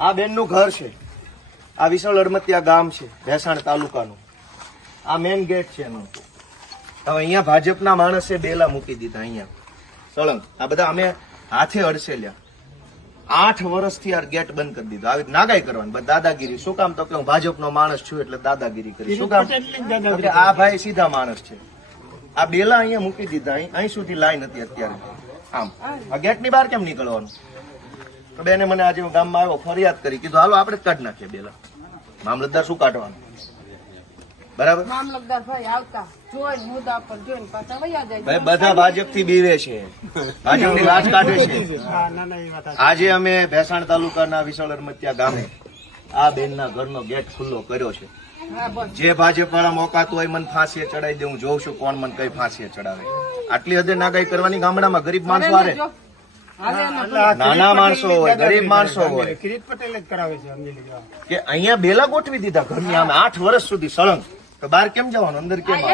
આ બેન નું ઘર છે, આ વિશાળ અડમતિયા ગામ છે, ભેસાણ તાલુકાનું. આ મેન ગેટ છે એનો. હવે અહીંયા ભાજપના માણસે બેલા મૂકી દીધા અહીંયા સળંગ. આ બધા અમે હાથે અડસેલ્યા. 8 વર્ષથી આ ગેટ બંધ કરી દીધો. આવી નાગાઈ કરવાની, બસ દાદાગીરી. શું કામ? તો કે હું ભાજપનો માણસ છું એટલે દાદાગીરી કરી. શું કામ? તો કે આ ભાઈ સીધા માણસ છે. આ બેલા અહીંયા મૂકી દીધા. અહીં સુધી લાઈન હતી અત્યારે. આમ આ ગેટની બહાર કેમ નીકળવાનું? તો બેને મને આજે હું ગામમાં આવ્યો, ફરિયાદ કરી, કીધું હાલો આપણે જ કાઢી નાખીએ બેલા. મામલતદાર શું કાઢવાનું? બરાબર. મામલતદાર ભાઈ આવતા જોઈને મુદ્દા પર જોઈને પાછા વયા જાય. ભાઈ બધા ભાજપ થી બીવે છે, ભાજપની લાજ કાઢે છે. આજે અમે ભેસાણ તાલુકાના વિશાળ અડમતિયા ગામે આ બેનના ઘરનો ગેટ ખુલ્લો કર્યો છે. જે ભાજપ વાળા મોકાતું હોય મને ફાંસીએ ચડાવી દે, હું જોઉં છું કોણ મને કઈ ફાંસીએ ચડાવે. આટલી હદે નાગાઈ કરવાની ગામડામાં ગરીબ માણસો હારે, નાના માણસો હોય, ગરીબ માણસો હોય, કિરીટ પટેલ જ કરાવે છે. કે અહીંયા બેલા ગોઠવી દીધા ઘરની આમે 8 વર્ષ સુધી સળંગ. તો બહાર કેમ જવાનું, અંદર કેમ આવવાનું?